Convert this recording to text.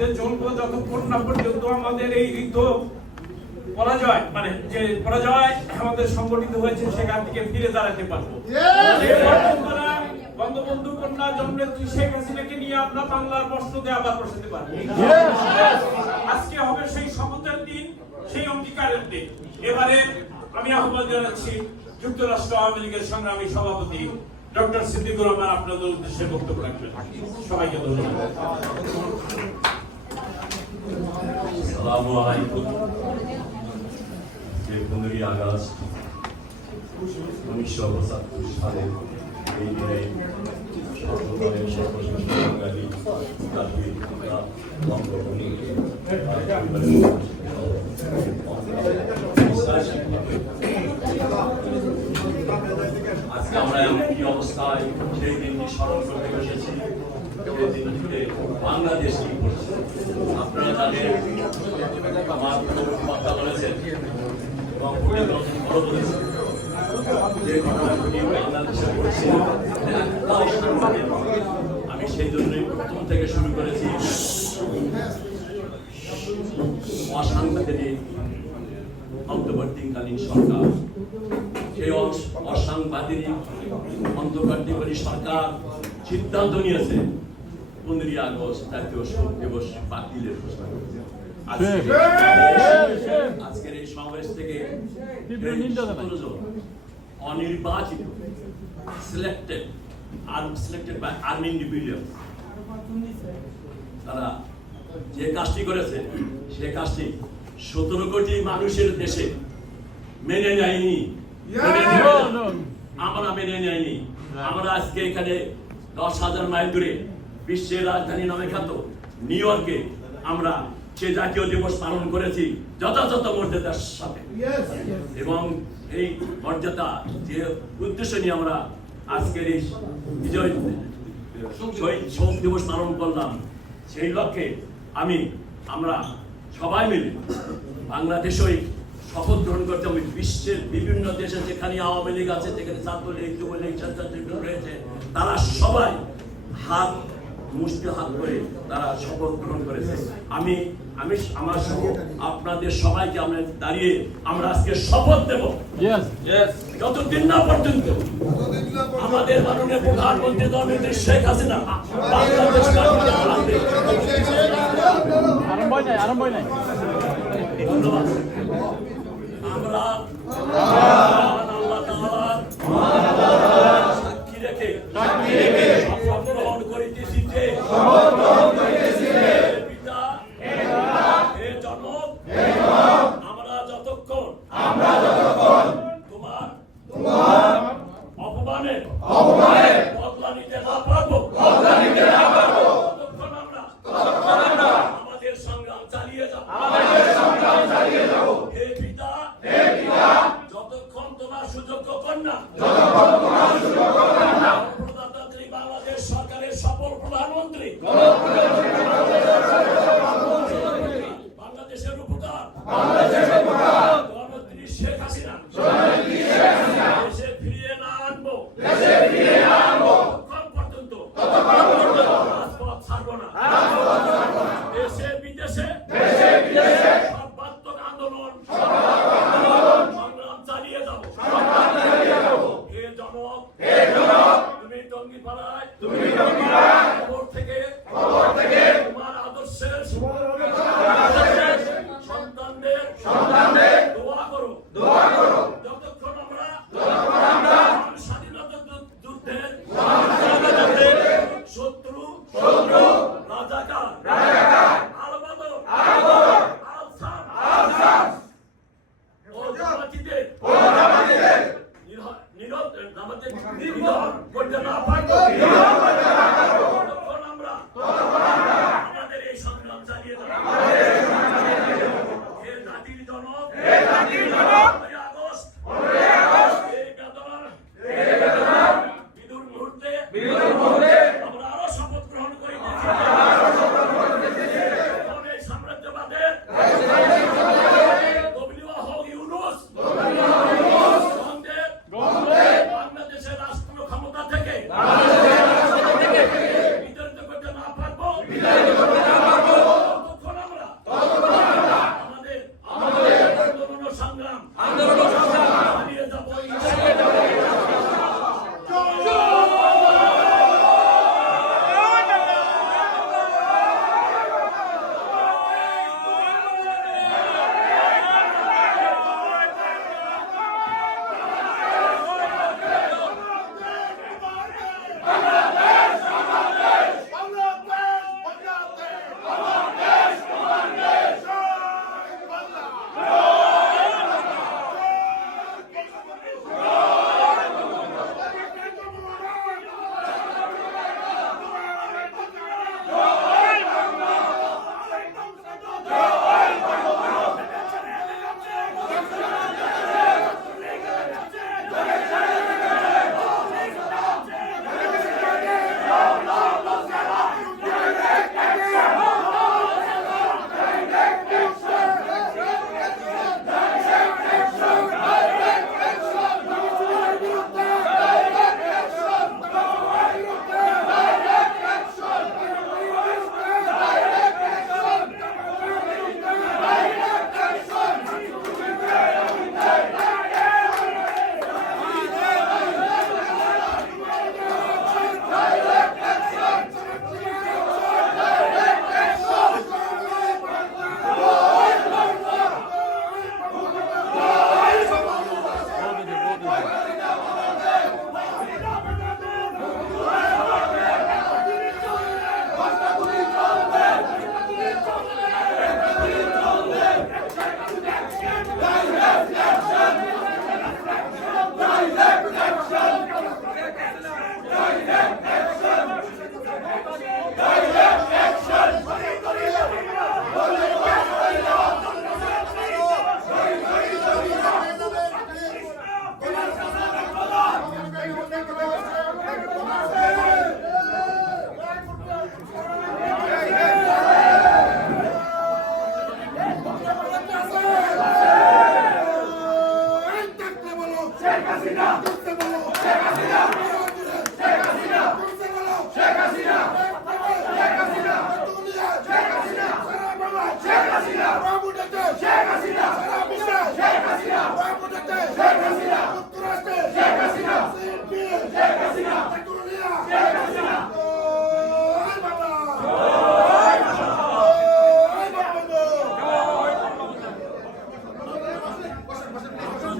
যুদ্ধে চলবো যতক্ষণ না পর্যন্ত আমাদের এই ঋদ্ধ পরাজয় মানে যে পরাজয় আমাদের সংগঠিত হয়েছে সেখান থেকে ফিরে দাঁড়াতে পারবো। বঙ্গবন্ধু কন্যা জননেত্রী শেখ হাসিনাকে নিয়ে আমরা বাংলার প্রশ্নতে আবার বসাতে পারবো। আজকে হবে সেই শপথের দিন, সেই অঙ্গীকারের দিন। এবারে আমি আহ্বান জানাচ্ছি যুক্তরাষ্ট্র আওয়ামী লীগের সংগ্রামী সভাপতি ডক্টর সিদ্দিকুর রহমান আপনাদের উদ্দেশ্যে বক্তব্য রাখবেন। সবাইকে ধন্যবাদ। আসসালামু আলাইকুম। 15 আগস্ট 1975 সালে এই দিনে সর্বদলের সর্বশিক্ষাকারী জাতির পিতা বঙ্গবন্ধু আজকে আমরা এই অবস্থায় সেই দিনটি স্মরণ করতে বসেছি। সেই দিনটিতে বাংলাদেশ কি করছে আপনারা জানেন। আমার কথা বলেছেন এবং বলেছেন যে বাংলাদেশে করছে আমি সেই জন্যই প্রথম থেকে শুরু করেছি অসাংবিধানিক অন্তর্বর্তীকালীন সরকার। সেই অসাংবিধানিক অন্তর্বর্তীকালীন সরকার সিদ্ধান্ত নিয়েছে 15 আগস্ট জাতীয় শোক দিবস বাতিলের ঘোষণা করেছে। আজকের এই সমাবেশ থেকে অনির্বাচিত সিলেক্টেড বাই আর্মি ইন্ডিভিজুয়াল তারা যে কাজটি করেছে সে কাজটি 17 কোটি মানুষের দেশে মেনে নেয়নি। আমরা মেনে নেয়নি। আমরা আজকে এখানে 10,000 মাইল দূরে বিশ্বের রাজধানী নামে খ্যাত নিউ ইয়র্কে আমরা সে জাতীয় দিবস পালন করেছি যথাযথ মর্যাদার সাথে। এবং এই মর্যাদা যে উদ্দেশ্য নিয়ে আমরা আজকের এই বিজয় শোক দিবস পালন করলাম, সেই লক্ষ্যে আমরা সবাই মিলে বাংলাদেশই শপথ গ্রহণ করতে হবে। বিশ্বের বিভিন্ন দেশে যেখানে আওয়ামী লীগ আছে, যেখানে ছাত্রলীগ যুবলীগ রয়েছে, তারা সবাই মুষ্টি হাত করে তারা শপথ গ্রহণ করেছে। আমি আমার সহ আপনাদের সবাইকে আমরা দাঁড়িয়ে আমরা আজকে শপথ দেব যতদিন না পর্যন্ত আমাদের মাননীয় প্রধানমন্ত্রী জননেত্রী শেখ হাসিনা বাংলাদেশ ধন্যবাদ। আমরা সাক্ষী রেখে শপথ গ্রহণ করিতেছি যে আমরা যতক্ষণ তোমার অপমানে বদলা নিতে না পারবো ততক্ষণ আমরা আমাদের সংগ্রাম চালিয়ে যাবো। হে পিতা, যতক্ষণ তোমার সুযোগ্য কন্যা প্রজাতান্ত্রিক বাংলাদেশ সরকারের সফল প্রধানমন্ত্রী বাংলাদেশের উপকার জননেত্রী শেখ হাসিনা দেশে ফিরিয়ে না আনবো ততক্ষণ পর্যন্ত রাজপথ ছাড়বো না। দেশে বিদেশে সর্বাত্মক আন্দোলন সংগ্রাম চালিয়ে যাবো। হে জনক, তুমি টঙ্গিপাড়ায় খবর থেকে তোমার আদর্শের